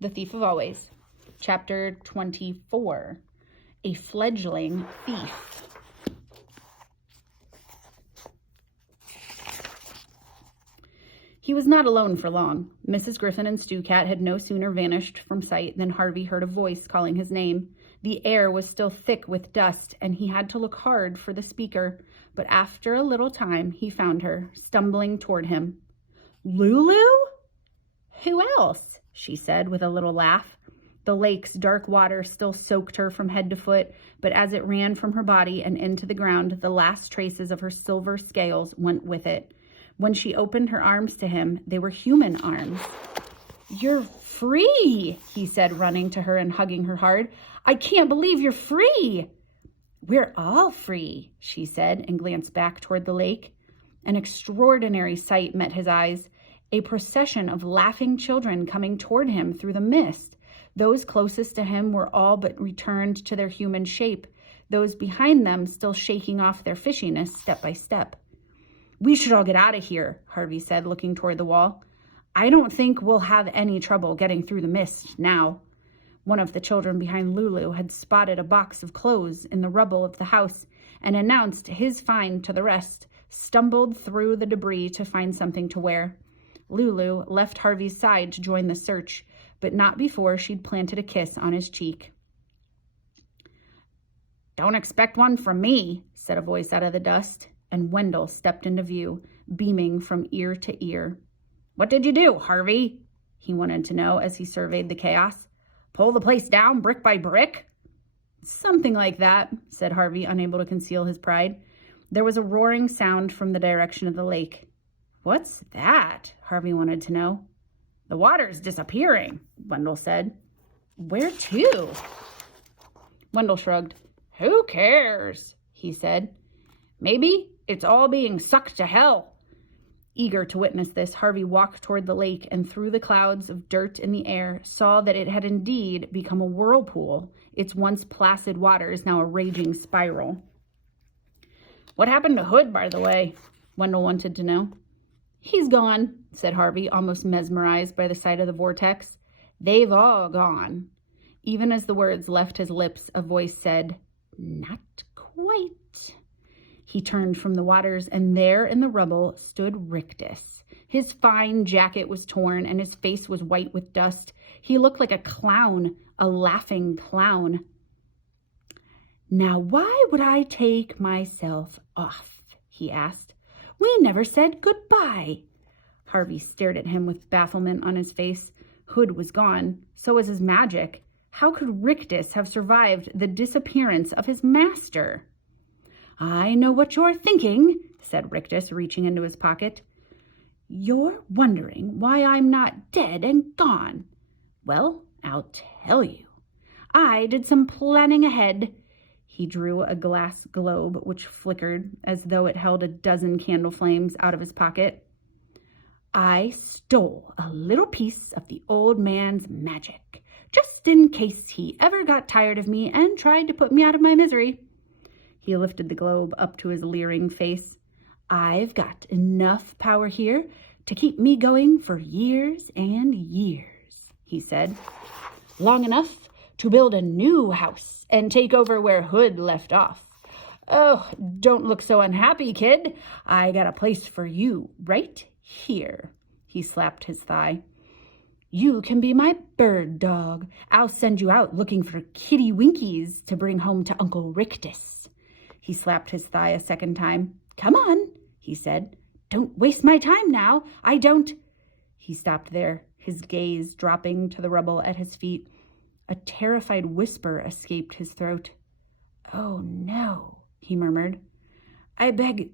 The Thief of Always, Chapter 24, A Fledgling Thief. He was not alone for long. Mrs. Griffin and Stew Cat had no sooner vanished from sight than Harvey heard a voice calling his name. The air was still thick with dust, and he had to look hard for the speaker, but after a little time he found her, stumbling toward him. "Lulu?" "Who else?" she said with a little laugh. The lake's dark water still soaked her from head to foot, but as it ran from her body and into the ground, the last traces of her silver scales went with it. When she opened her arms to him, they were human arms. "You're free," he said, running to her and hugging her hard. "I can't believe you're free." "We're all free," she said, and glanced back toward the lake. An extraordinary sight met his eyes. A procession of laughing children coming toward him through the mist. Those closest to him were all but returned to their human shape, those behind them still shaking off their fishiness step by step. "We should all get out of here," Harvey said, looking toward the wall. "I don't think we'll have any trouble getting through the mist now." One of the children behind Lulu had spotted a box of clothes in the rubble of the house and announced his find to the rest, stumbled through the debris to find something to wear. Lulu left Harvey's side to join the search, but not before she'd planted a kiss on his cheek. "Don't expect one from me," said a voice out of the dust, and Wendell stepped into view, beaming from ear to ear. "What did you do, Harvey?" he wanted to know as he surveyed the chaos. "Pull the place down brick by brick?" "Something like that," said Harvey, unable to conceal his pride. There was a roaring sound from the direction of the lake. "What's that?" Harvey wanted to know. "The water's disappearing," Wendell said. "Where to?" Wendell shrugged. "Who cares?" he said. "Maybe it's all being sucked to hell." Eager to witness this, Harvey walked toward the lake and through the clouds of dirt in the air saw that it had indeed become a whirlpool, its once placid waters now a raging spiral. "What happened to Hood, by the way?" Wendell wanted to know. "He's gone," said Harvey, almost mesmerized by the sight of the vortex. "They've all gone." Even as the words left his lips, a voice said, "Not quite." He turned from the waters, and there in the rubble stood Rictus. His fine jacket was torn, and his face was white with dust. He looked like a clown, a laughing clown. "Now, why would I take myself off?" he asked. "We never said goodbye." Harvey stared at him with bafflement on his face. Hood was gone. So was his magic. How could Rictus have survived the disappearance of his master? "I know what you're thinking," said Rictus, reaching into his pocket. "You're wondering why I'm not dead and gone. Well, I'll tell you. I did some planning ahead." He drew a glass globe, which flickered as though it held a dozen candle flames, out of his pocket. "I stole a little piece of the old man's magic, just in case he ever got tired of me and tried to put me out of my misery." He lifted the globe up to his leering face. "I've got enough power here to keep me going for years and years," he said. "Long enough to build a new house and take over where Hood left off. Oh, don't look so unhappy, kid. I got a place for you right here." He slapped his thigh. "You can be my bird dog. I'll send you out looking for kitty winkies to bring home to Uncle Rictus." He slapped his thigh a second time. "Come on," he said. "Don't waste my time now. I don't—" He stopped there, his gaze dropping to the rubble at his feet. A terrified whisper escaped his throat. "Oh, no," he murmured. "I beg—"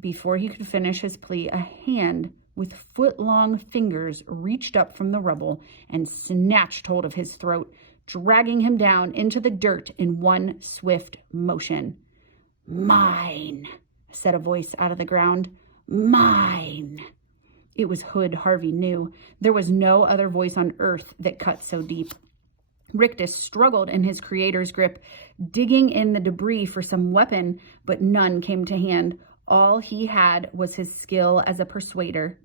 Before he could finish his plea, a hand with foot-long fingers reached up from the rubble and snatched hold of his throat, dragging him down into the dirt in one swift motion. "Mine," said a voice out of the ground. "Mine." It was Hood, Harvey knew. There was no other voice on earth that cut so deep. Rictus struggled in his creator's grip, digging in the debris for some weapon, but none came to hand. All he had was his skill as a persuader.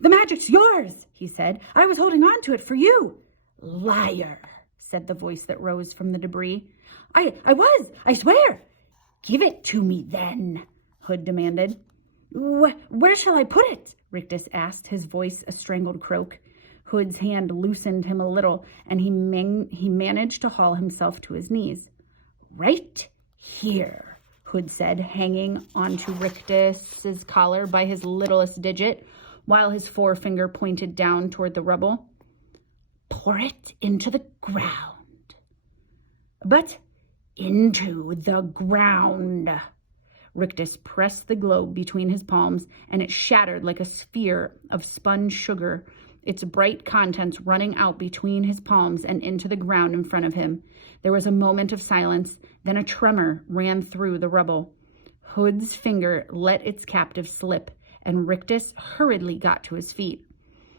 "The magic's yours," he said. "I was holding on to it for you." Liar, said the voice that rose from the debris. I swear. Give it to me then, Hood demanded. Where shall I put it? Rictus asked, his voice a strangled croak. Hood's hand loosened him a little, and he managed to haul himself to his knees. Right here, Hood said, hanging onto Rictus's collar by his littlest digit, while his forefinger pointed down toward the rubble. Pour it into the ground. But into the ground. Rictus pressed the globe between his palms, and it shattered like a sphere of spun sugar, its bright contents running out between his palms and into the ground in front of him. There was a moment of silence, then a tremor ran through the rubble. Hood's finger let its captive slip, and Rictus hurriedly got to his feet.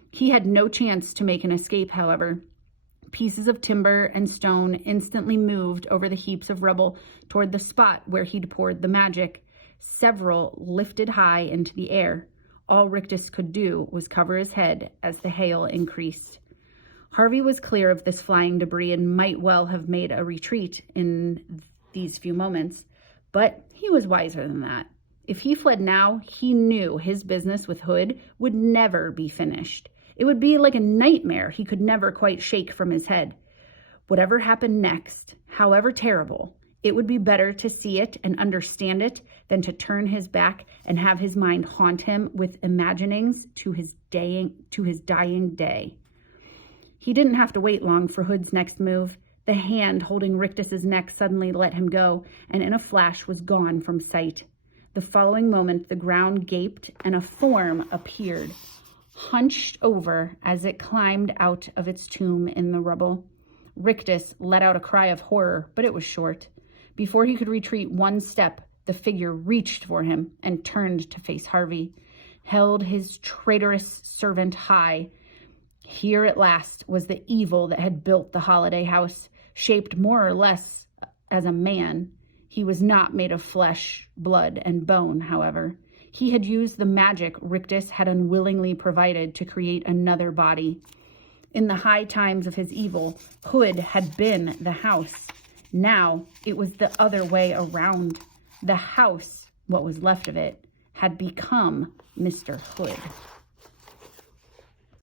He had no chance to make an escape, however. Pieces of timber and stone instantly moved over the heaps of rubble toward the spot where he'd poured the magic. Several lifted high into the air. All Rictus could do was cover his head as the hail increased. Harvey was clear of this flying debris and might well have made a retreat in these few moments, but he was wiser than that. If he fled now, he knew his business with Hood would never be finished. It would be like a nightmare he could never quite shake from his head. Whatever happened next, however terrible, it would be better to see it and understand it than to turn his back and have his mind haunt him with imaginings to his dying day. He didn't have to wait long for Hood's next move. The hand holding Rictus's neck suddenly let him go, and in a flash was gone from sight. The following moment, the ground gaped and a form appeared, hunched over as it climbed out of its tomb in the rubble. Rictus let out a cry of horror, but it was short. Before he could retreat one step, the figure reached for him and turned to face Harvey, held his traitorous servant high. Here at last was the evil that had built the holiday house, shaped more or less as a man. He was not made of flesh, blood, and bone, however. He had used the magic Rictus had unwillingly provided to create another body. In the high times of his evil, Hood had been the house. Now it was the other way around. The house, what was left of it, had become Mr. Hood.